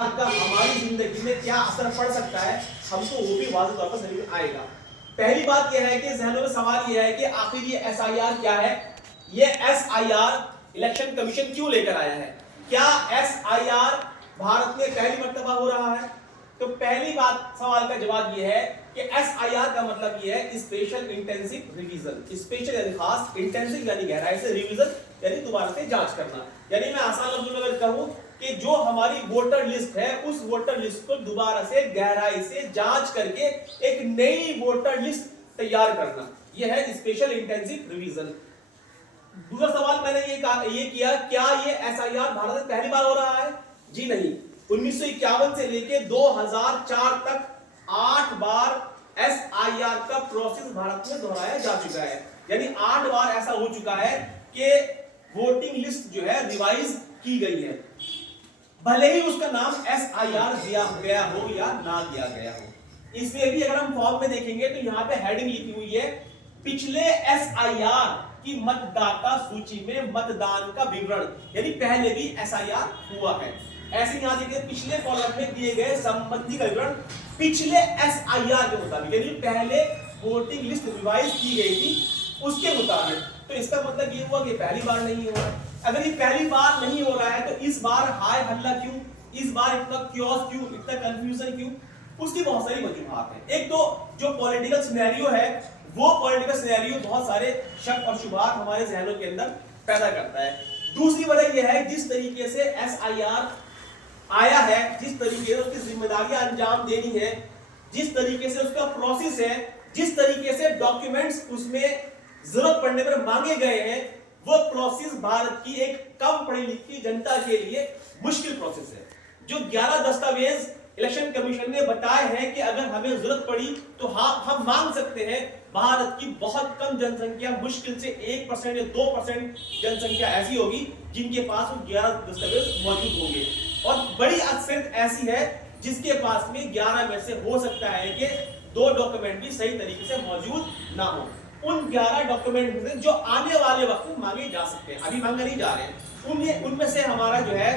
का हमारी जिंदगी में क्या असर पड़ सकता है, हमको वो भी वाज़ेह तौर पर समझ में आएगा। पहली बात यह है कि ज़हनों में सवाल यह है कि आखिर ये एसआईआर क्या है, ये एसआईआर इलेक्शन कमीशन क्यों लेकर आया है, क्या एसआईआर भारत में पहली मर्तबा हो रहा है। तो पहली बात सवाल का जवाब यह है कि एसआईआर का मतलब यह है स्पेशल इंटेंसिव रिवीजन। स्पेशल यानी खास, इंटेंसिव यानी गहराई से, रिवीजन यानी दोबारा से जांच करना। यानी मैं आसान लफ्जों में अगर कहूं कि जो हमारी वोटर लिस्ट है उस वोटर लिस्ट को दोबारा से गहराई से जांच करके एक नई वोटर लिस्ट तैयार करना, यह है स्पेशल इंटेंसिव रिवीजन। दूसरा सवाल मैंने ये किया, क्या ये एसआईआर भारत में पहली बार हो रहा है? जी नहीं। 1951 से लेके 2004 तक 8 बार एसआईआर का प्रोसेस भारत में दोहराया जा चुका है। यानी 8 बार ऐसा हो चुका है कि वोटिंग लिस्ट जो है रिवाइज की गई है, भले ही उसका नाम एसआईआर दिया गया हो या ना दिया गया हो। इसमें भी अगर हम फॉर्म में देखेंगे तो यहाँ पे हेडिंग लिखी हुई है, पिछले एसआईआर की मतदाता सूची में मतदान का विवरण, यानी पहले भी एसआईआर हुआ है। ऐसे यहाँ देखिए पिछले कॉलम में दिए गए संबंधी का विवरण पिछले एसआईआर के मुताबिक, यानी पहले वोटिंग लिस्ट रिवाइज की गई थी उसके मुताबिक। तो इसका मतलब ये हुआ कि पहली बार नहीं हो रहा है। अगर ये पहली बार नहीं हो रहा है तो इस बार हाय हल्ला क्यों, इस बार इतना क्योस क्यों, इतना कंफ्यूजन क्यों? उसकी बहुत सारी वजूहात हैं। एक तो जो पॉलिटिकल सिनेरियो है, वो पॉलिटिकल सिनेरियो बहुत सारे शक और शुबहात हमारे जहनों के अंदर पैदा करता है। दूसरी वजह यह है जिस तरीके से एसआईआर आया है, जिस तरीके से उसकी जिम्मेदारियां अंजाम देनी है, जिस तरीके से उसका प्रोसेस है, जिस तरीके से डॉक्यूमेंट्स उसमें जरूरत पड़ने पर मांगे गए हैं, वो प्रोसेस भारत की एक कम पढ़ी लिखी जनता के लिए मुश्किल प्रोसेस है। जो 11 दस्तावेज इलेक्शन कमीशन ने बताए हैं कि अगर हमें जरूरत पड़ी तो हाँ हम मांग सकते हैं, भारत की बहुत कम जनसंख्या, मुश्किल से 1% या 2% जनसंख्या ऐसी होगी जिनके पास वो 11 दस्तावेज मौजूद होंगे, और बड़ी अक्सर ऐसी है जिसके पास में 11 में से हो सकता है कि 2 डॉक्यूमेंट भी सही तरीके से मौजूद ना हो। उन 11 डॉक्यूमेंट में से जो आने वाले वक्त में मांगे जा सकते हैं, अभी मांगे नहीं जा रहे, उनमें से हमारा जो है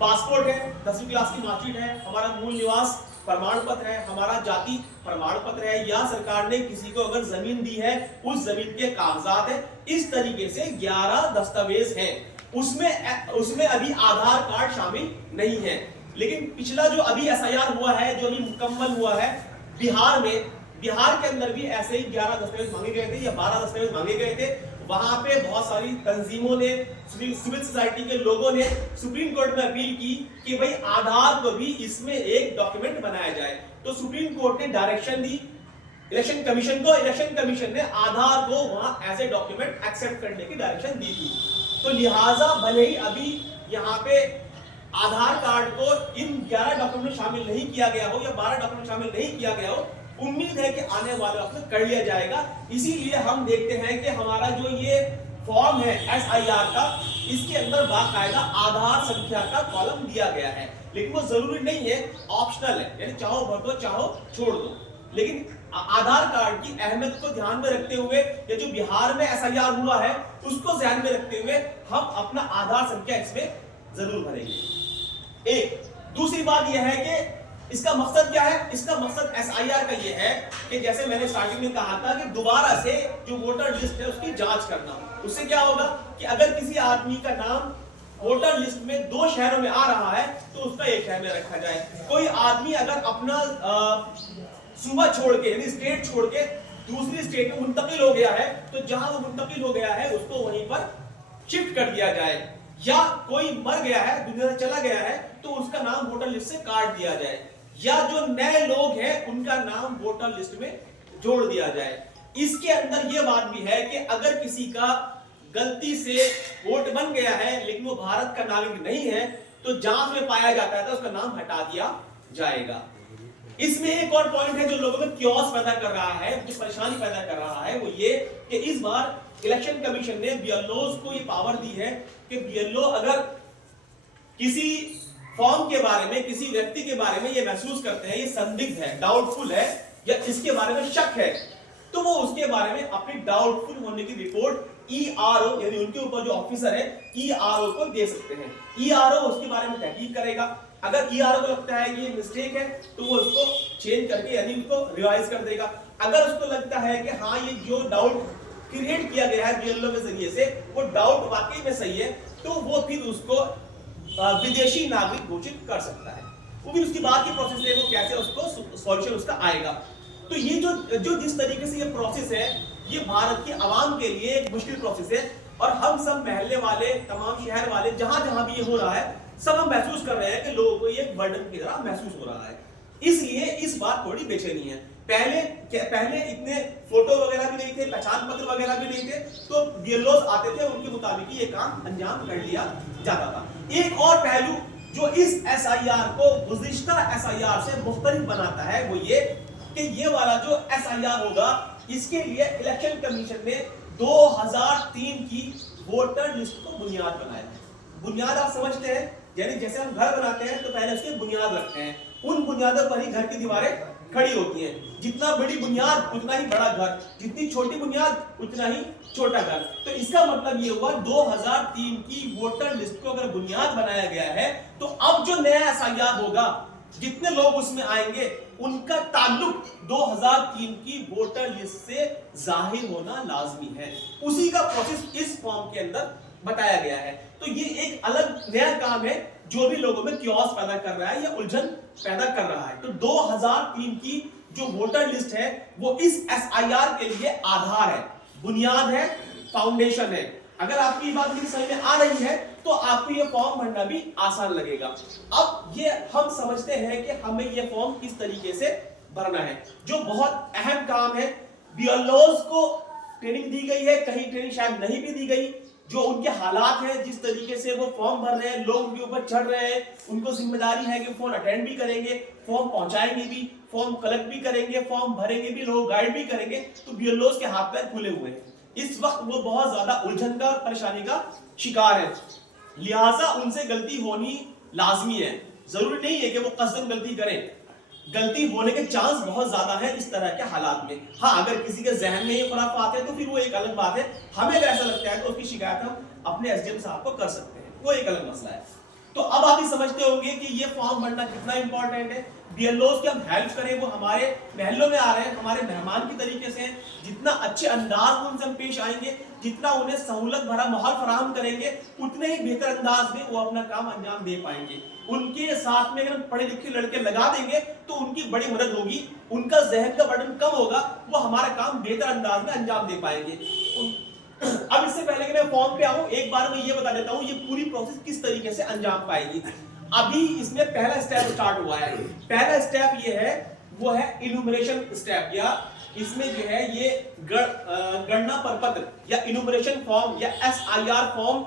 पासपोर्ट है, 10वीं क्लास की मार्कशीट है, हमारा मूल निवास प्रमाण पत्र है, हमारा जाति प्रमाण पत्र है, या सरकार ने किसी को अगर जमीन दी है उस जमीन के कागजात है। इस तरीके से 11 दस्तावेज हैं। उसमें अभी आधार कार्ड शामिल नहीं है। लेकिन पिछला जो अभी एसआईआर हुआ है, जो अभी मुकम्मल हुआ है बिहार में, बिहार के अंदर भी ऐसे ही 11 दस्तावेज मांगे गए थे या 12 दस्तावेज मांगे गए थे। वहां पे बहुत सारी तंजीमों ने, सिविल सोसाइटी के लोगों ने सुप्रीम कोर्ट में अपील की कि भाई आधार को भी इसमें एक डॉक्यूमेंट बनाया जाए। तो सुप्रीम कोर्ट ने डायरेक्शन दी इलेक्शन कमीशन को, इलेक्शन कमीशन ने आधार को वहां एज ए डॉक्यूमेंट एक्सेप्ट करने की डायरेक्शन दी थी। तो लिहाजा भले ही अभी यहाँ पे आधार कार्ड को इन 11 डॉक्यूमेंट शामिल नहीं किया गया हो या 12 डॉक्यूमेंट शामिल नहीं किया गया हो, उम्मीद है कि आने वाले वक्त में कर लिया जाएगा। इसीलिए हम देखते हैं कि हमारा जो ये फॉर्म है एसआईआर का, इसके अंदर बाकायदा आधार संख्या का कॉलम दिया गया है, लेकिन वो जरूरी नहीं है, ऑप्शनल है, यानी चाहो भर दो चाहो छोड़ दो। लेकिन आधार कार्ड की अहमियत को ध्यान में रखते हुए, या जो बिहार में एसआईआर हुआ है उसको ध्यान में रखते हुए हम अपना आधार संख्या इसमें जरूर भरेंगे। एक दूसरी बात यह है कि इसका मकसद क्या है? इसका मकसद एसआईआर का यह है कि जैसे मैंने स्टार्टिंग में कहा था कि दोबारा से जो वोटर लिस्ट है उसकी जांच करना। उससे क्या होगा कि अगर किसी आदमी का नाम वोटर लिस्ट में 2 शहरों में आ रहा है तो उसका एक शहर में रखा जाए। कोई आदमी अगर अपना सूबा छोड़ के, यानी स्टेट छोड़ के दूसरी स्टेट में मुंतकिल हो गया है तो जहां वो मुंतकिल हो गया है उसको वहीं पर शिफ्ट कर दिया जाए। या कोई मर गया है, दुनिया से चला गया है, तो उसका नाम वोटर लिस्ट से काट दिया जाए, या जो नए लोग हैं उनका नाम वोटर लिस्ट में जोड़ दिया जाए। इसके अंदर यह बात भी है कि अगर किसी का गलती से वोट बन गया है लेकिन वो भारत का नागरिक नहीं है तो जांच में पाया जाता है तो उसका नाम हटा दिया जाएगा। इसमें एक और पॉइंट है जो लोगों में क्योस पैदा कर रहा है, जो परेशानी पैदा कर रहा है, वो ये कि इस बार इलेक्शन कमीशन ने बीएलओ को ये पावर दी है कि बीएलओ अगर किसी फॉर्म के बारे में, किसी व्यक्ति के बारे में ये महसूस करते हैं ये संदिग्ध है, डाउटफुल है, या इसके बारे में शक है, तो वो उसके बारे में अपनी डाउटफुल होने की रिपोर्ट ईआरओ, यानी उनके ऊपर जो ऑफिसर है ईआरओ को दे सकते हैं। ईआरओ उसके बारे में तहकीक करेगा, अगर ईआरओ को लगता है कि ये मिस्टेक है तो वो उसको चेंज करके यानी उसको रिवाइज कर देगा। अगर उसको लगता है कि हाँ ये जो डाउट क्रिएट किया गया है बीएलओ के जरिए से वो डाउट वाकई में सही है, तो वो फिर उसको विदेशी नागरिक घोषित कर सकता है। वो भी उसकी बाद की प्रोसेस है, वो कैसे उसको सॉल्यूशन उसका आएगा। तो ये जो जिस तरीके से ये प्रोसेस है, ये भारत की आवाम के लिए एक मुश्किल प्रोसेस है, और हम सब महल्ले वाले, तमाम शहर वाले, जहां जहां भी ये हो रहा है, सब हम महसूस कर रहे हैं कि लोगों को ये बर्डन की तरह महसूस हो रहा है। इसलिए इस बार थोड़ी बेचैनी है। पहले इतने फोटो वगैरह भी नहीं थे, पहचान पत्र वगैरह भी नहीं थे, तो बीएलओस आते थे, उनके मुताबिक ये काम अंजाम कर लिया जाता था। एक और पहलू जो इस एसआईआर को गुज़िश्ता एसआईआर से मुख्तलिफ बनाता है वो ये कि ये वाला जो एसआईआर होगा, इसके लिए इलेक्शन कमीशन ने 2003 की वोटर लिस्ट को बुनियाद बनाया है। बुनियाद आप समझते हैं, यानी जैसे हम घर बनाते हैं तो पहले उसकी बुनियाद रखते हैं, उन बुनियादों पर ही घर की दीवारें खड़ी होती हैं। जितना बड़ी बुनियाद उतना ही बड़ा घर, जितनी छोटी बुनियाद उतना ही छोटा घर। तो इसका मतलब ये हुआ 2003 की वोटर लिस्ट को अगर बुनियाद बनाया गया है, तो अब जो नया एसआईआर होगा, जितने लोग उसमें आएंगे, उनका ताल्लुक 2003 की वोटर लिस्ट से जाहिर होना लाजमी है। उसी का प्रोसेस इस फॉर्म के अंदर बताया गया है। तो ये एक अलग नया काम है जो भी लोगों में क्योस पैदा कर रहा है या उलझन पैदा कर रहा है। तो 2003 की जो वोटर लिस्ट है वो इस एसआईआर के लिए आधार है, बुनियाद है, फाउंडेशन है। अगर आपकी बात मेरी समझ में आ रही है तो आपको ये फॉर्म भरना भी आसान लगेगा। अब ये हम समझते हैं कि हमें ये फॉर्म किस तरीके से भरना है, जो बहुत अहम काम है। बीएलओस को ट्रेनिंग दी गई है, कहीं ट्रेनिंग शायद नहीं भी दी गई। जो उनके हालात हैं, जिस तरीके से वो फॉर्म भर रहे हैं, लोग उनके ऊपर चढ़ रहे हैं, उनको जिम्मेदारी है कि फॉर्म अटेंड भी करेंगे, फॉर्म पहुंचाएंगे भी, फॉर्म कलेक्ट भी करेंगे, फॉर्म भरेंगे भी, लोग गाइड भी करेंगे। तो बीएलओस के हाथ पैर खुले हुए हैं। इस वक्त वो बहुत ज्यादा उलझन का और परेशानी का शिकार है, लिहाजा उनसे गलती होनी लाजमी है। जरूरी नहीं है कि वो कसदन गलती करें, गलती होने के चांस बहुत ज्यादा है इस तरह के हालात में। हाँ, अगर किसी के जहन में ये खुराफात है तो फिर वो एक अलग बात है। हमें अगर ऐसा लगता है तो उसकी शिकायत हम अपने एसडीएम साहब को कर सकते हैं, वो एक अलग मसला है। तो अब आप ही समझते होंगे कि ये फॉर्म भरना कितना इंपॉर्टेंट है। बीएलओस की हम हेल्प करें, वो हमारे महलों में आ रहे हैं, हमारे मेहमान की तरीके से, जितना अच्छे अंदाज में उनसे हम पेश आएंगे, जितना उन्हें सहूलत भरा माहौल फराहम करेंगे, उतने ही बेहतर अंदाज में वो अपना काम अंजाम दे पाएंगे। उनके साथ में अगर पढ़े लिखे लड़के लगा देंगे तो उनकी बड़ी मदद होगी, उनका जहन का बर्डन कम होगा, वो हमारा काम बेहतर अंदाज में अंजाम दे पाएंगे। अब इससे पहले कि मैं फॉर्म पे आऊं, एक बार मैं ये बता देता हूं ये पूरी प्रोसेस किस तरीके से अंजाम पाएगी। अभी इसमें पहला स्टेप स्टार्ट हुआ है। पहला स्टेप ये है, वो है इन्यूमरेशन स्टेप, या इसमें जो है ये गणना प्रपत्र या इन्यूमरेशन फॉर्म या एसआईआर फॉर्म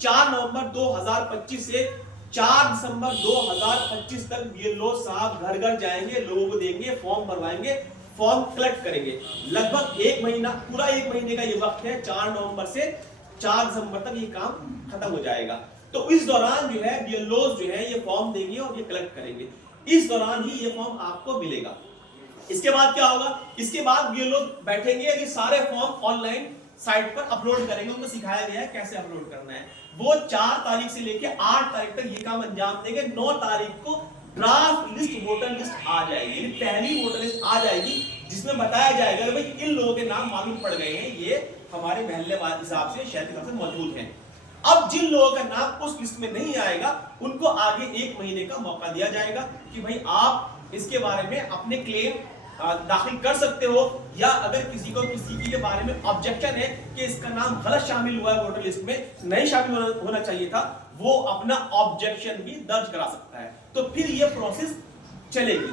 4 नवंबर 2025 से 4 दिसंबर 2025 तक बीएलओ साहब घर घर जाएंगे, लोगों को देंगे, फॉर्म भरवाएंगे, फॉर्म कलेक्ट करेंगे। लगभग 1 महीना, पूरा 1 महीने का ये वक्त है। 4 नवंबर से 4 दिसंबर तक ये काम खत्म हो जाएगा। तो इस दौरान जो है बीएलओस जो है ये फॉर्म देंगे और ये कलेक्ट करेंगे। इस दौरान ही ये फॉर्म आपको मिलेगा। इसके बाद क्या होगा, इसके बाद बीएलओ बैठेंगे, ये सारे फॉर्म ऑनलाइन साइट पर अपलोड करेंगे। उनको सिखाया गया है कैसे अपलोड करना है। वो 4 तारीख से लेकर 8 तारीख तक ये काम अंजाम देंगे। 9 तारीख को ड्राफ्ट लिस्ट, वोटर लिस्ट आ जाएगी, पहली वोटर लिस्ट आ जाएगी, जिसमें बताया जाएगा कि भाई इन लोगों के नाम मालूम पड़ गए हैं, ये हमारे महल्ले वाले हिसाब से, शहर के हिसाब से मौजूद हैं। अब जिन लोगों का नाम उस लिस्ट में नहीं आएगा, उनको आगे 1 महीने का मौका दिया जाएगा कि भाई आप इसके बारे में अपने क्लेम दाखिल कर सकते हो, या अगर किसी को किसी के बारे में ऑब्जेक्शन है कि इसका नाम गलत शामिल हुआ है वोटर लिस्ट में, नहीं शामिल होना चाहिए था, वो अपना ऑब्जेक्शन भी दर्ज करा सकता है। तो फिर ये प्रोसेस चलेगी।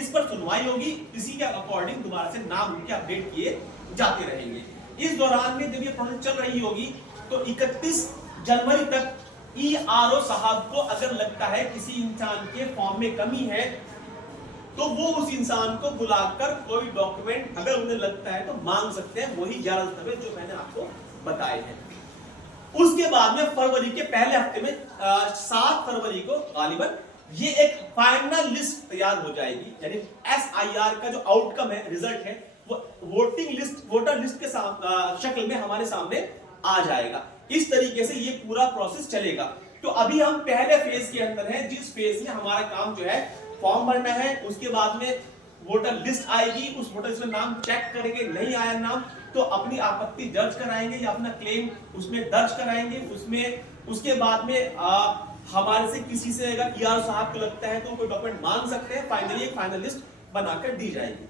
इस पर सुनवाई होगी, इसी के अकॉर्डिंग दोबारा से नाम उनके अपडेट किए जाते रहेंगे। इस दौरान में जब ये प्रोसेस चल रही होगी तो 31 जनवरी तक ईआरओ साहब को अगर लगता है किसी इंसान के फॉर्म में कमी है, तो वो उस इंसान को बुलाकर कोई डॉक्यूमेंट अगर उन्हें लगता है तो मांग सकते हैं, वही 11 दस्तावेज जो मैंने आपको बताए हैं। उसके बाद में फरवरी के पहले हफ्ते में 7 फरवरी को गालिबन ये एक फाइनल लिस्ट तैयार हो जाएगी, यानी एसआईआर का जो आउटकम है, रिजल्ट है, वो वोटिंग लिस्ट, वोटर लिस्ट के शक्ल में हमारे सामने आ जाएगा। इस तरीके से ये पूरा प्रोसेस चलेगा। तो अभी हम पहले फेज के अंदर हैं, जिस फेज में हमारा काम जो है फॉर्म भरना है, उसके बाद में वोटर लिस्ट आएगी, उस वोटर लिस्ट में नाम चेक करेंगे, नहीं आया नाम तो अपनी आपत्ति दर्ज कराएंगे या अपना क्लेम उसमें दर्ज कराएंगे, उसमें उसके बाद में हमारे से किसी से अगर ईआर साहब को लगता है तो कोई डॉक्यूमेंट मांग सकते हैं, फाइनली एक फाइनल लिस्ट बनाकर दी जाएगी।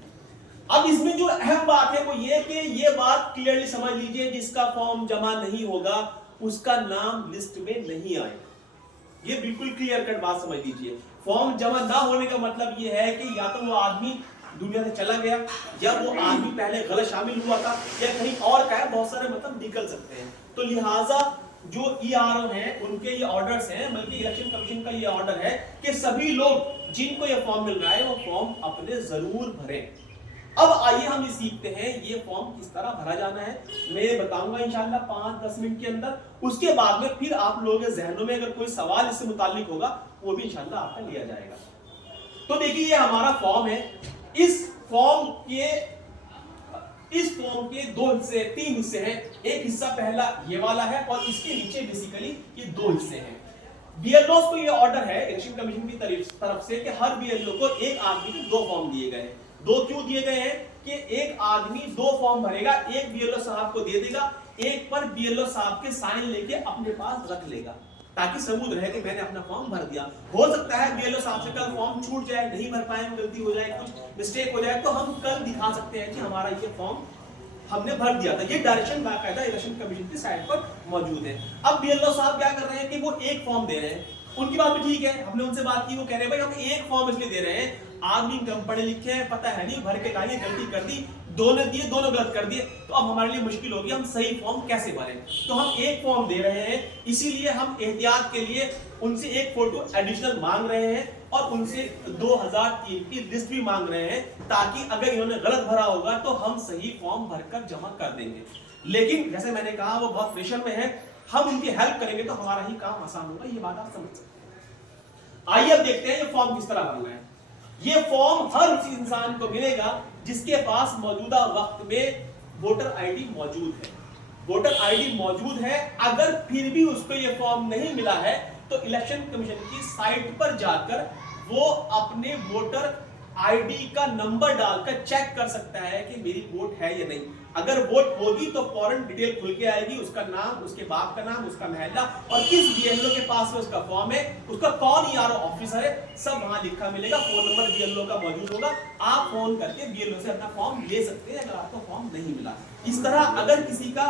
अब इसमें जो अहम बात है वो ये कि ये बात क्लियरली समझ लीजिए, जिसका फॉर्म जमा नहीं होगा उसका नाम लिस्ट में नहीं आएगा। ये बिल्कुल क्लियर कट बात समझ लीजिए। फॉर्म जमा ना होने का मतलब ये है कि या तो वो आदमी दुनिया से चला गया, या वो आदमी पहले गलत शामिल हुआ था, या कहीं और का है, बहुत सारे मतलब निकल सकते हैं। तो लिहाजा जो ईआरओ हैं उनके ये ऑर्डर्स हैं, बल्कि इलेक्शन कमीशन का ये ऑर्डर है कि सभी लोग जिनको ये फॉर्म मिल रहा है वो फॉर्म अपने जरूर भरें। अब आइए हम ये सीखते हैं ये फॉर्म किस तरह भरा जाना है। मैं बताऊंगा इंशाल्लाह 5-10 मिनट के अंदर। उसके बाद में फिर आप लोगों के जहनों में अगर कोई सवाल इससे मुताल्लिक होगा वो भी इंशाल्लाह आपका लिया जाएगा। तो देखिए ये हमारा फॉर्म है। इस फॉर्म के दो हिस्से, 3 हिस्से हैं। एक हिस्सा पहला ये वाला है और इसके नीचे बेसिकली ये 2 हिस्से हैं। बीएलओ को ये ऑर्डर है इलेक्शन कमीशन की तरफ से कि हर बीएलओ को एक आदमी के 2 फॉर्म दिए गए हैं। 2 क्यों दिए गए हैं कि एक आदमी 2 फॉर्म भरेगा, एक बीएलओ साहब को दे देगा, एक पर बीएलओ साहब के साइन लेके अपने पास रख लेगा, ताकि सबूत रहे कि मैंने अपना फॉर्म भर दिया। हो सकता है बीएलओ साहब से कल फॉर्म छूट जाए, नहीं भर पाए, गलती हो जाए, कुछ मिस्टेक हो जाए, तो हम कल दिखा सकते हैं कि हमारा ये फॉर्म हमने भर दिया था। ये डायरेक्शन बाकायदा इलेक्शन कमीशन की साइट पर मौजूद है। अब बीएलओ साहब क्या कर रहे हैं कि वो एक फॉर्म दे रहे हैं। उनकी बात भी ठीक है, हमने उनसे बात की, वो कह रहे हैं भाई हम एक फॉर्म इसलिए दे रहे हैं, आदमी कम पढ़े लिखे हैं, पता है नहीं, भर के लाइए, गलती कर दी, दोनों दिए, दोनों गलत कर दिए, तो अब हमारे लिए मुश्किल होगी, हम सही फॉर्म कैसे भरें। तो हम एक फॉर्म दे रहे हैं, इसीलिए हम एहतियात के लिए उनसे एक फोटो एडिशनल मांग रहे हैं और उनसे 2003 की लिस्ट भी मांग रहे हैं, ताकि अगर इन्होंने गलत भरा होगा तो हम सही फॉर्म भरकर जमा कर देंगे। लेकिन जैसे मैंने कहा वो बहुत प्रेशर में है, हम उनकी हेल्प करेंगे तो हमारा ही काम आसान होगा, ये बात आप समझ सकते हैं। आइए अब देखते हैं ये फॉर्म किस तरह भरना है। ये फॉर्म हर उस इंसान को मिलेगा जिसके पास मौजूदा वक्त में वोटर आईडी मौजूद है। वोटर आईडी मौजूद है, अगर फिर भी उसको ये फॉर्म नहीं मिला है तो इलेक्शन कमीशन की साइट पर जाकर वो अपने वोटर आईडी का नंबर डालकर चेक कर सकता है कि मेरी वोट है या नहीं। अगर वोट होगी तो फौरन डिटेल खुल के आएगी, उसका नाम, उसके बाप का नाम, उसका महल्ला और किस बीएलओ के पास में उसका फॉर्म है, उसका कौन ईआरओ ऑफिसर है, सब वहां लिखा मिलेगा। फोन नंबर बीएलओ का मौजूद होगा, आप फोन करके बीएलओ से अपना फॉर्म ले सकते हैं अगर आपको फॉर्म नहीं मिला। इस तरह अगर किसी का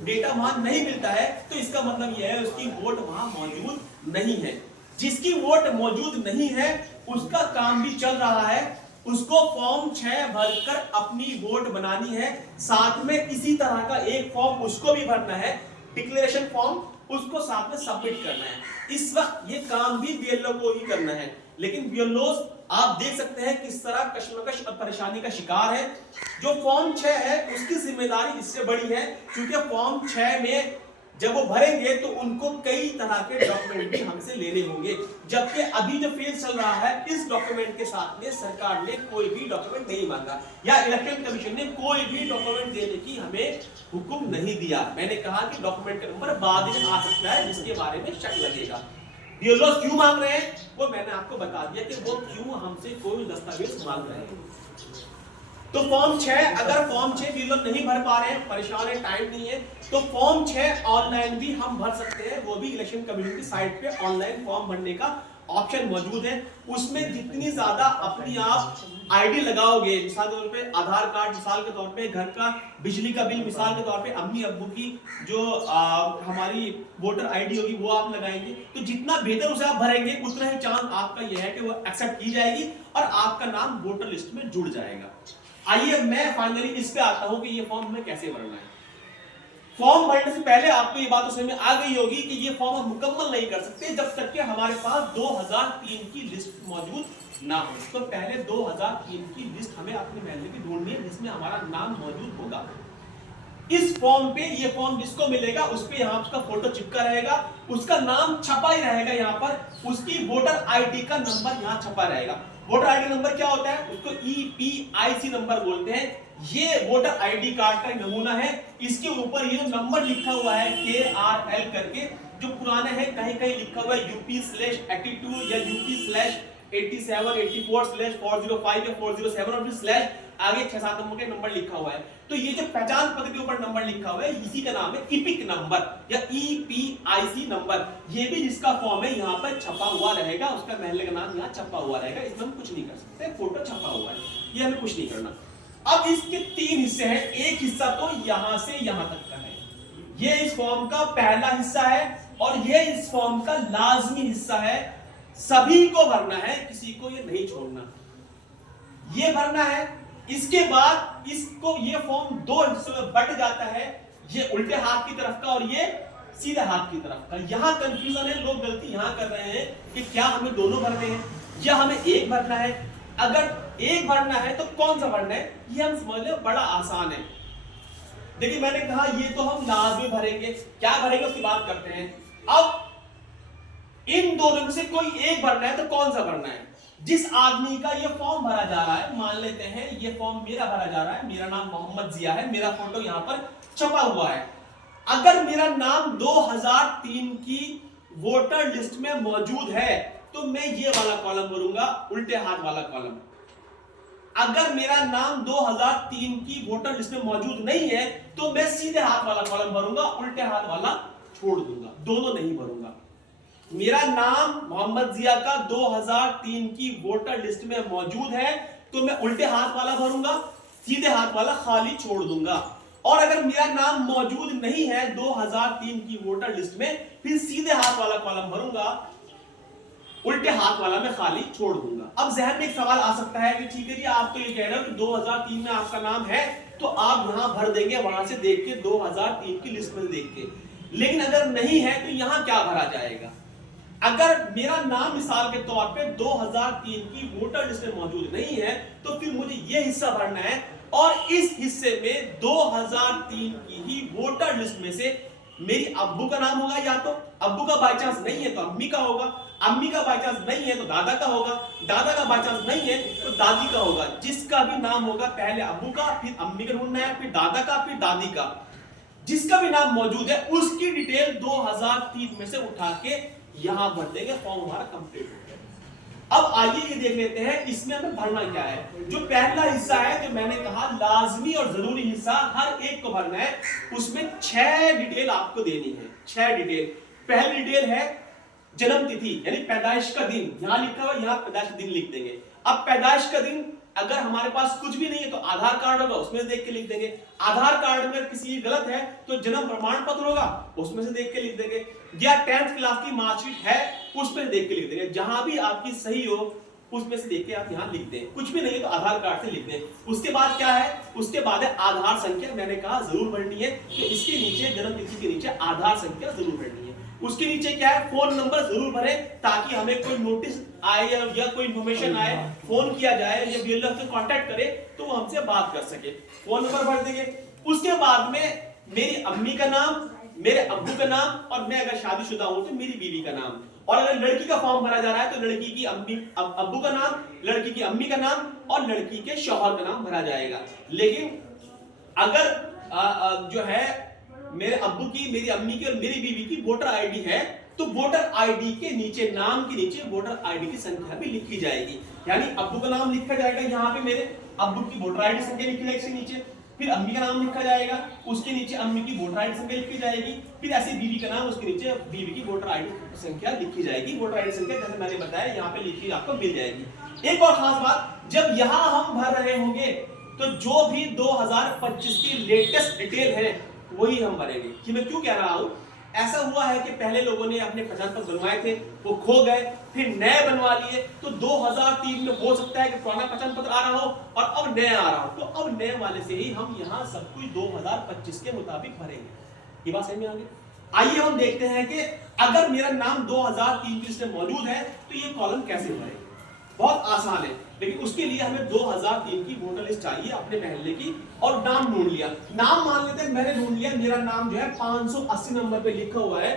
डेटा वहां नहीं मिलता है तो इसका मतलब यह है उसकी वोट वहां मौजूद नहीं है। जिसकी वोट मौजूद नहीं है उसका काम भी चल रहा है, उसको फॉर्म 6 भरकर अपनी वोट बनानी है। साथ में इसी तरह का एक फॉर्म उसको भी भरना है, डिक्लेरेशन फॉर्म, उसको साथ में सबमिट करना है। इस वक्त ये काम भी बीएलओ को ही करना है, लेकिन बीएलओ आप देख सकते हैं किस तरह कश्मकश और परेशानी का शिकार है। जो फॉर्म 6 है उसकी जिम्मेदारी इससे बड़ी है, क्योंकि फॉर्म 6 में जब वो भरेंगे तो उनको कई तरह के डॉक्यूमेंट भी हमसे लेने होंगे, जबकि अभी जो फेज चल रहा है इस डॉक्यूमेंट के साथ में सरकार ने कोई भी डॉक्यूमेंट नहीं मांगा या इलेक्शन कमीशन ने कोई भी डॉक्यूमेंट देने की हमें हुक्म नहीं दिया। मैंने कहा कि डॉक्यूमेंट का नंबर बाद में आ सकता है जिसके बारे में शक लगेगा। बीएलओ क्यों मांग रहे हैं वो मैंने आपको बता दिया कि वो क्यों हमसे कोई दस्तावेज मांग रहे हैं। तो फॉर्म 6 अगर फॉर्म 6 बीएलओ नहीं भर पा रहे हैं, परेशान है, टाइम नहीं है, तो फॉर्म 6 ऑनलाइन भी हम भर सकते हैं। वो भी इलेक्शन कमीशन की साइट पे ऑनलाइन फॉर्म भरने का ऑप्शन मौजूद है। उसमें जितनी ज्यादा अपनी आप आईडी लगाओगे, मिसाल के तौर पे आधार कार्ड, मिसाल के तौर पे घर का बिजली का बिल, मिसाल के तौर पे अम्मी अब्बू की जो हमारी वोटर आईडी होगी वो आप लगाएंगे, तो जितना बेहतर उसे आप भरेंगे उतना ही चांस आपका यह है कि वो एक्सेप्ट की जाएगी और आपका नाम वोटर लिस्ट में जुड़ जाएगा। आइए मैं फाइनली इस पे आता हूं कि ये फॉर्म में कैसे भरना है। फॉर्म भरने से पहले आपको ये बात समझ में आ गई होगी कि ये फॉर्म हम मुकम्मल नहीं कर सकते जब तक कि हमारे पास 2003 की लिस्ट मौजूद ना हो। तो पहले 2003 की लिस्ट हमें अपने महल्ले की ढूंढनी है जिसमें हमारा नाम मौजूद होगा। इस फॉर्म पे ये फॉर्म जिसको मिलेगा उस पे यहाँ उसका फोटो चिपका रहेगा, उसका नाम छपा ही रहेगा यहाँ पर, उसकी वोटर आईडी का नंबर यहाँ छपा रहेगा। वोटर आईडी नंबर क्या होता है? उसको EPIC नंबर बोलते हैं। ये वोटर आईडी कार्ड का नमूना है, इसके ऊपर ये जो नंबर लिखा हुआ है KRL करके, जो पुराने हैं कहीं कहीं लिखा हुआ है UP/82 या UP/87 84/405 या 407 और फिर स्लैश आगे 6-7 नंबर के नंबर लिखा हुआ है। तो ये जो पहचान पत्र के ऊपर नंबर लिखा हुआ है इसी का नाम है इपिक नंबर या EPIC नंबर। ये भी जिसका फॉर्म है यहाँ पर छपा हुआ रहेगा, उसका महल्ले का नाम यहाँ छपा हुआ रहेगा, इसमें हम कुछ नहीं कर सकते, फोटो छपा हुआ है, ये हमें कुछ नहीं करना। अब इसके 3 हिस्से हैं, एक हिस्सा तो यहां से यहां तक का है, ये इस फॉर्म का पहला हिस्सा है और ये इस फॉर्म का लाजमी हिस्सा है, सभी को भरना है, किसी को ये नहीं छोड़ना, ये भरना है। इसके बाद इसको ये फॉर्म 2 हिस्सों में बंट जाता है, ये उल्टे हाथ की तरफ का और ये सीधे हाथ की तरफ का। यहां कंफ्यूजन है, लोग गलती यहां कर रहे हैं कि क्या हमें दोनों भरने हैं या हमें एक भरना है। अगर एक भरना है तो कौन सा भरना है, ये हम समझ ले, बड़ा आसान है। देखिए मैंने कहा ये तो हम लाजमी भरेंगे, क्या भरेंगे उसकी बात करते हैं। अब इन दोनों में से कोई एक भरना है तो कौन सा भरना है। जिस आदमी का ये फॉर्म भरा जा रहा है, मान लेते हैं ये फॉर्म मेरा भरा जा रहा है, मेरा नाम मोहम्मद जिया है, मेरा फोटो यहां पर छपा हुआ है। अगर मेरा नाम 2003 की वोटर लिस्ट में मौजूद है तो मैं ये वाला कॉलम भरूंगा, उल्टे हाथ वाला कॉलम। अगर मेरा नाम 2003 की वोटर लिस्ट में मौजूद नहीं है तो मैं सीधे हाथ वाला कॉलम भरूंगा, उल्टे हाथ वाला छोड़ दूंगा, दोनों नहीं भरूंगा। मेरा नाम मोहम्मद जिया का 2003 की वोटर लिस्ट में मौजूद है तो मैं उल्टे हाथ वाला भरूंगा, सीधे हाथ वाला खाली छोड़ दूंगा। और अगर मेरा नाम मौजूद नहीं है 2003 की वोटर लिस्ट में, फिर सीधे हाथ वाला कॉलम भरूंगा, उल्टे हाथ वाला मैं खाली छोड़ दूंगा। अब जहन में एक सवाल आ सकता है कि ठीक है जी, आप तो ये कह रहे हो कि 2003 में आपका नाम है तो आप यहां भर देंगे, वहां से देख के 2003 की लिस्ट में देख के, लेकिन अगर नहीं है तो यहां क्या भरा जाएगा। अगर मेरा नाम मिसाल के तौर पे 2003 की वोटर लिस्ट में मौजूद नहीं है तो फिर मुझे यह हिस्सा भरना है और इस हिस्से में 2003 की ही वोटर लिस्ट में से मेरी अब्बू का नाम होगा, या तो अब्बू का बाई चांस नहीं है तो अम्मी का होगा, अम्मी का बाई चांस नहीं है तो दादा का होगा, दादा का बाई चांस नहीं है तो दादी का होगा। जिसका भी नाम होगा पहले अब्बू का, फिर अम्मी का ढूंढना है, फिर दादा का, फिर दादी का, जिसका भी नाम मौजूद है उसकी डिटेल 2003 में से उठा के यहां भर देंगे, फॉर्म हमारा कंप्लीट हो गया। अब आइए ये देख लेते हैं इसमें हमें भरना क्या है। जो पहला हिस्सा है, जो मैंने कहा लाजमी और जरूरी हिस्सा, हर एक को भरना है, उसमें 6 डिटेल आपको देनी है, 6 डिटेल। पहली डिटेल है जन्म तिथि यानी पैदाइश का दिन, यहां लिखा हुआ, यहां पैदाइश का दिन लिख देंगे। अब पैदाइश का दिन अगर हमारे पास कुछ भी नहीं है तो आधार कार्ड होगा, उसमें से देख के लिख देंगे। आधार कार्ड में किसी गलत है तो जन्म प्रमाण पत्र होगा, उसमें से देख के लिख देंगे, या 10th क्लास की मार्कशीट है उसमें से देख के लिख देंगे। जहां भी आपकी सही हो उसमें से देख के आप यहां लिख दें, कुछ भी नहीं है तो आधार कार्ड से लिख दें। उसके बाद क्या है, उसके बाद है आधार संख्या, मैंने कहा जरूर भरनी है, तो इसके नीचे जन्म तिथि के नीचे आधार संख्या जरूर भरनी है। उसके नीचे क्या है, फोन नंबर जरूर भरें ताकि हमें कोई नोटिस आए या कोई इंफॉर्मेशन आए, फोन किया जाए या बीएलओ से कांटेक्ट करे तो वो हमसे बात कर सके, फोन नंबर भर देंगे। उसके बाद में मेरी अम्मी का नाम, मेरे अब्बू का नाम, और मैं अगर शादीशुदा हूं तो मेरी बीवी का नाम। और अगर लड़की का फॉर्म भरा जा रहा है तो लड़की की अब्बू का नाम, लड़की की अम्मी का नाम और लड़की के शौहर का नाम भरा जाएगा। लेकिन अगर जो है मेरे अब्बू की, मेरी अम्मी की और मेरी बीवी की वोटर आईडी है तो वोटर आईडी के नीचे, नाम के नीचे वोटर आईडी की संख्या भी लिखी जाएगी। यानी अब्बू का नाम लिखा जाएगा, यहाँ पे मेरे अब्बू की वोटर आईडी संख्या लिखी जाएगी इसके नीचे, फिर अम्मी का नाम लिखा जाएगा, उसके नीचे अम्मी की वोटर आईडी संख्या लिखी जाएगी, फिर ऐसे बीवी का नाम, उसके नीचे बीवी की वोटर आईडी संख्या लिखी जाएगी। वोटर आईडी संख्या जैसे मैंने बताया यहाँ पे लिखी आपको मिल जाएगी। एक और खास बात, जब यहाँ हम भर रहे होंगे तो जो भी 2025 की लेटेस्ट डिटेल है वही हम भरेंगे। कि मैं क्यों कह रहा हूं, ऐसा हुआ है कि पहले लोगों ने अपने पहचान पत्र बनवाए थे, वो खो गए, फिर नए बनवा लिए, तो 2003 में हो सकता है कि पुराना पहचान पत्र आ रहा हो और अब नया आ रहा हो, तो अब नए वाले से ही हम यहाँ सब कुछ 2025 के मुताबिक भरेंगे। ये बात समझ में आ गई? आइए हम देखते हैं कि अगर मेरा नाम 2003 की लिस्ट में मौजूद है तो ये कॉलम कैसे भरेंगे। बहुत आसान है, लेकिन उसके लिए हमें 2003 की वोटर लिस्ट चाहिए अपने महल्ले की, और नाम ढूंढ लिया। नाम मान लेते हैं मैंने ढूंढ लिया, मेरा नाम जो है 580 नंबर पे लिखा हुआ है।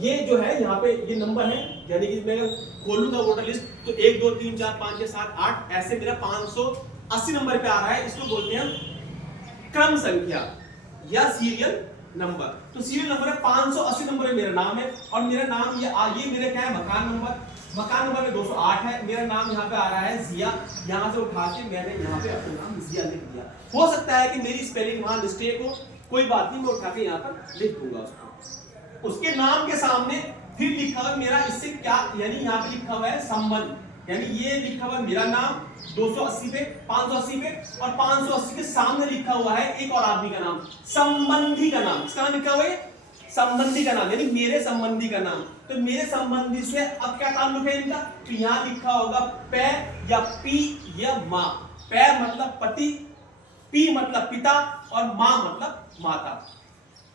ये जो है यहाँ पे ये नंबर है, यानी कि मैं खोलूंगा वोटर लिस्ट तो 1 2 3 4 5 6 7 8 ऐसे मेरा 580 नंबर पे आ रहा है। इसको बोलते हैं क्रम संख्या या सीरियल नंबर। तो सीरियल नंबर है 580 नंबर है, मेरा नाम है और मेरा नाम ये मेरा क्या है, मकान नंबर में 208 है। मेरा नाम यहाँ पे आ रहा है जिया, यहाँ से उठा के मैंने यहाँ पे अपना नाम जिया लिख दिया। हो सकता है कि मेरी स्पेलिंग वहां मिस्टेक हो, कोई बात नहीं, मैं उठा के यहाँ पर लिख दूंगा उसको। उसके नाम के सामने फिर लिखा हुआ मेरा, इससे क्या यानी यहाँ पे लिखा हुआ है संबंध, यानी ये लिखा हुआ मेरा नाम 280 पे 580 पे और 580 के सामने लिखा हुआ है एक और आदमी का नाम, संबंधी का नाम। किसका नाम लिखा हुआ है, संबंधी का नाम, यानी मेरे संबंधी का नाम। तो मेरे संबंधी से अब क्या ताल्लुक है इनका, तो यहाँ लिखा होगा पै या पी या माँ। पै मतलब पति, पी मतलब पिता और माँ मतलब माता।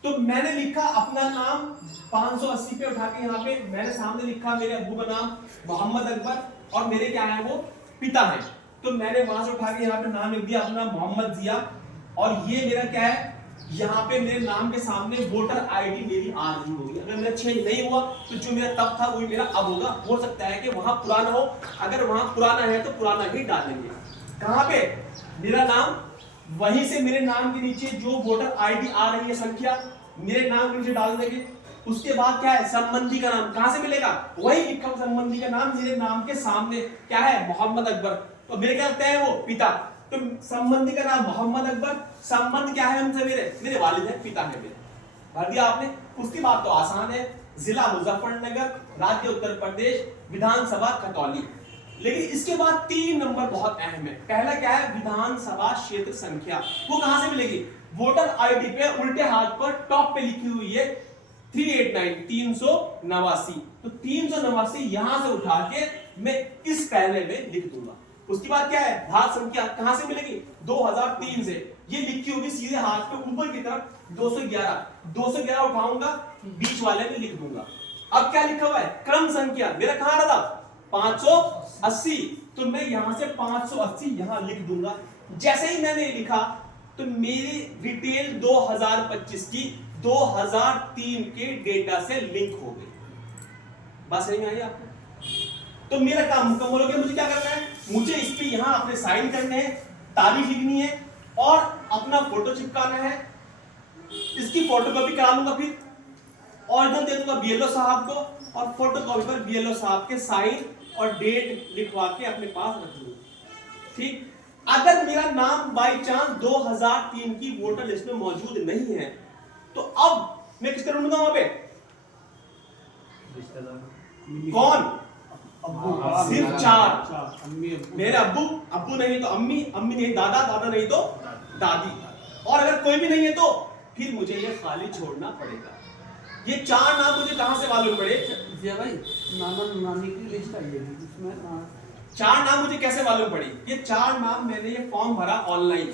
तो मैंने लिखा अपना नाम 580 पे उठा के, यहाँ पे मैंने सामने लिखा मेरे अब्बू का नाम मोहम्मद अकबर और मेरे क्या है वो पिता है। तो मैंने वहां से उठा के यहाँ पे नाम लिख दिया अपना मोहम्मद जिया। और ये मेरा क्या है, यहाँ पे मेरे नाम के सामने वोटर आईडी मेरी आ रही होगी। अगर मेरा चेंज नहीं हुआ तो जो मेरा तब था वही मेरा अब होगा। हो सकता है कि वहां पुराना हो, अगर वहां पुराना है तो पुराना ही डालेंगे। कहाँ पे मेरा नाम, वहीं से मेरे नाम के नीचे जो वोटर आईडी आ रही है संख्या, मेरे नाम के नीचे डाल देंगे। उसके बाद क्या है, संबंधी का नाम कहां से मिलेगा, वही लिखा संबंधी का नाम मेरे नाम के सामने क्या है, मोहम्मद अकबर। तो मेरे क्या लगता है वो पिता, तो संबंधी का नाम मोहम्मद अकबर, संबंध क्या है उनसे, मेरे वालिद है, पिता है मेरे। भर दिया आपने। उसकी बात तो आसान है, जिला मुजफ्फरनगर, राज्य उत्तर प्रदेश, विधानसभा खतौली। लेकिन इसके बाद 3 नंबर बहुत अहम है। पहला क्या है, विधानसभा क्षेत्र संख्या। वो कहां से मिलेगी, वोटर आईडी पे उल्टे हाथ पर टॉप पे लिखी हुई है 389 389। तो 389 यहां से उठा के मैं इस पहले में लिख दूंगा। उसके बाद क्या है, भाग संख्या कहां से मिलेगी, 2003 से। ये लिखी होगी सीधे हाथ पे ऊपर की तरफ 211 उठाऊंगा, बीच वाले में लिख दूंगा। अब क्या लिखा हुआ है, क्रम संख्या मेरा कहां रहा था, 580। तो मैं यहां से 580 यहां लिख दूंगा। जैसे ही मैंने लिखा तो मेरी डिटेल 2025 की 2003 के डेटा से लिंक हो गई। बात समझ में आई आपको? तो मेरा काम मुकम्मल हो गया। मुझे क्या करना है, मुझे इस पे यहां अपने साइन करने हैं, तारीख लिखनी है और अपना फोटो चिपकाना है। इसकी फोटो कॉपी करा लूंगा, फिर ऑरिजिनल दे दूंगा बीएलओ साहब को और फोटो कॉपी पर बीएलओ साहब के साइन और डेट लिखवा के अपने पास रख लूंगा। ठीक, अगर मेरा नाम बाई चांस 2003 की वोटर लिस्ट में मौजूद नहीं है तो अब मैं किसका ढूंढूंगा वहां पे, कौन, सिर्फ 4, मेरे अब्बू नहीं तो अम्मी नहीं दादा नहीं तो दादी, और अगर कोई भी नहीं है तो फिर मुझे ये खाली छोड़ना पड़ेगा। ये 4 नाम मुझे कहां से मालूम पड़े, भाई नाना नानी की लिस्ट आई है जिसमें 4 नाम मुझे कैसे मालूम पड़ी, ये 4 नाम मैंने ये फॉर्म भरा ऑनलाइन,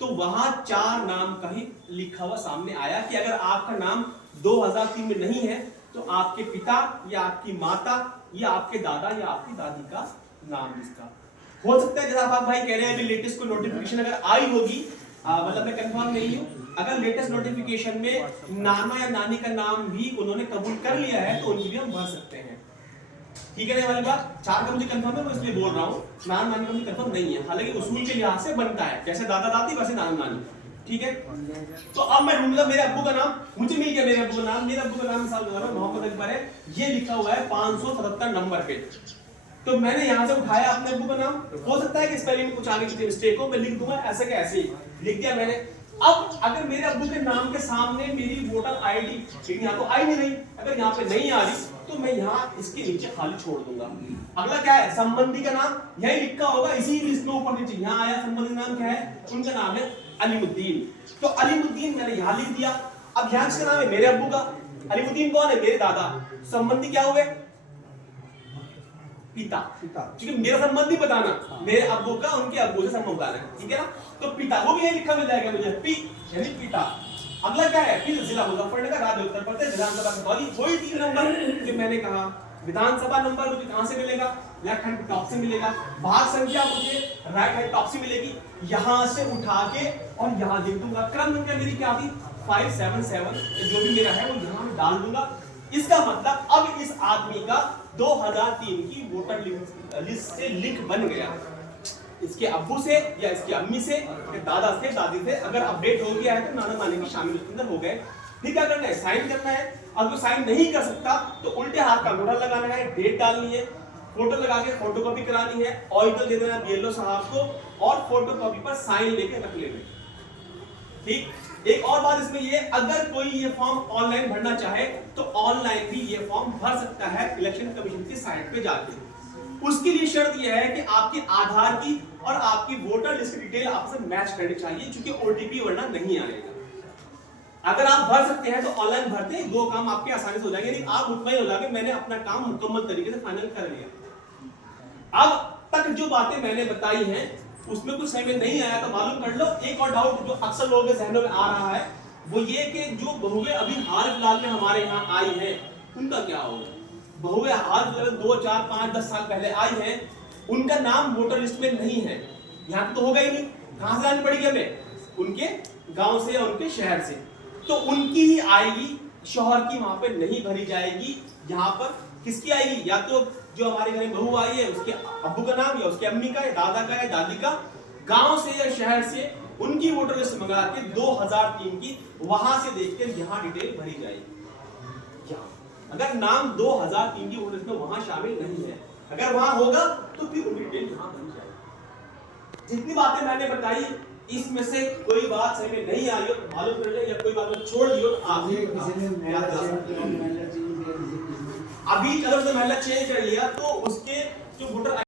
तो वहां 4 नाम का ही लिखा हुआ सामने आया कि अगर आपका नाम 2003 में नहीं है तो आपके पिता या आपकी माता या आपके दादा या आपकी दादी का नाम जिसका हो सकता है। जैसा आप भाई कह रहे हैं लेटेस्ट कोई नोटिफिकेशन अगर आई होगी, मतलब मैं कंफर्म नहीं हूं, अगर लेटेस्ट नोटिफिकेशन में नाना या नानी का नाम भी उन्होंने कबूल कर लिया है तो उनकी भी हम भर सकते हैं। ठीक है, वाली बात 4 का मुझे कंफर्म है, मैं इसलिए बोल रहा हूँ, नाना नानी का मुझे कंफर्म नहीं है। हालांकि उसूल के लिहाज से बनता है, जैसे दादा दादी वैसे नाना नानी। ठीक है, तो अब मैं ढूंढूंगा मेरे अब्बू का नाम, मुझे मिल गया मेरे अब्बू का नाम। मेरे अब्बू का नाम मिसाल मोहम्मद अकबर है, ये लिखा हुआ है 577 नंबर पे। तो मैंने यहां से उठाया अपने अब्बू का नाम। हो सकता है कि स्पेलिंग में कुछ आगे की मिस्टेक हो, मैं लिख दूंगा ऐसे के ऐसे ही लिख दिया मैंने। अब अगर मेरे अब्बू के नाम के सामने मेरी वोटर आईडी, लेकिन यहाँ तो आई नहीं रही, अगर यहाँ पे नहीं आ रही तो मैं यहाँ इसके नीचे खाली छोड़ दूंगा। अगला क्या है, संबंधी का नाम यही लिखा होगा, इसी लिस्ट में ऊपर नीचे यहाँ आया। संबंधी नाम क्या है, उनका नाम है अलीमुद्दीन। तो अलीमुद्दीन मैंने यहाँ लिख दिया। अब यहाँ किसका नाम है, मेरे अब्बू का। अलीमुद्दीन कौन है, मेरे दादा। संबंधी क्या हुए, पिता। क्योंकि मेरा संबंध नहीं बताना, मेरे अब्बू का उनके अब्बू से संबंध बताना है। ठीक है ना, तो पिता वो भी यही लिखा मिल जाएगा मुझे, पी यानी पिता। अगला क्या है, फिर जिला मुजफ्फरनगर, राज्य उत्तर प्रदेश, विधानसभा खतौली। वही 3 नंबर जो मैंने कहा। विधानसभा नंबर मुझे कहां से मिलेगा, लेफ्ट हैंड टॉप से मिलेगा। भाग संख्या मुझे राइट हैंड टॉप से मिलेगी, यहां से उठा के और यहां लिख दूंगा। क्रम संख्या मेरी क्या थी, 577, जो भी मेरा है वो यहां डाल दूंगा। इसका मतलब अब इस आदमी का 2003 की वोटर लिस्ट से लिंक बन गया, इसके अब्बू से या इसकी अम्मी से या दादा से दादी से। अगर अपडेट हो गया है तो नाना नानी भी शामिल उसके अंदर हो गए। फिर क्या करना है, साइन करना है। अगर साइन नहीं कर सकता तो उल्टे हाथ का अंगूठा लगाना है, डेट डालनी है, फोटो लगा के फोटोकॉपी करानी है, ऑरिजिनल दे देना बीएलओ साहब को और फोटोकॉपी पर साइन लेके रख लेना। ठीक। एक और बात इसमें ये, अगर कोई ये फॉर्म ऑनलाइन भरना चाहे तो ऑनलाइन भी ये फॉर्म भर सकता है इलेक्शन कमीशन की साइट पे जाके। उसके लिए शर्त यह है कि आपके आधार की और आपकी वोटर लिस्ट की डिटेल आपस में मैच करनी चाहिए, क्योंकि ओटीपी वरना नहीं आएगा। अगर आप भर सकते हैं तो ऑनलाइन भरते हैं, दो काम आपके आसानी से हो जाएंगे। नहीं आप मुतमईन हो जाएंगे मैंने अपना काम मुकम्मल तरीके से फाइनल कर लिया। अब तक जो बातें मैंने बताई हैं उसमें कुछ समझ में नहीं आया तो मालूम कर लो। एक और डाउट जो अक्सर लोगों के जहनों में आ रहा है वो ये कि जो बहुएं अभी हाल फिलहाल में हमारे यहाँ आई हैं उनका क्या होगा। बहुएं हाल फिलहाल 2, 4, 5, 10 साल पहले आई हैं, उनका नाम वोटर लिस्ट में नहीं है। यहाँ तो होगा ही नहीं, कहां से लानी पड़ेगी हमें, उनके गांव से या उनके शहर से। तो उनकी ही आएगी, शोहर की वहां पे नहीं भरी जाएगी। यहाँ पर किसकी आएगी, या तो जो हमारे घर में बहू आई है उसके अब्बू का नाम या उसके अम्मी का या दादा का या दादी का, गांव से या शहर से उनकी वोटर लिस्ट मंगा के 2003 की वहां से देखकर यहाँ डिटेल भरी जाएगी। अगर नाम 2003 की वोटर लिस्ट में वहां शामिल नहीं है, अगर वहां होगा तो फिर उनकी डिटेल यहाँ बन जाएगी। जितनी बातें मैंने बताई इसमें से कोई बात सही में नहीं आई हो तो मालूम कर ले, या कोई बात में छोड़ दियो तो आप अभी चलो से महिला चेंज कर लिया तो उसके जो वोटर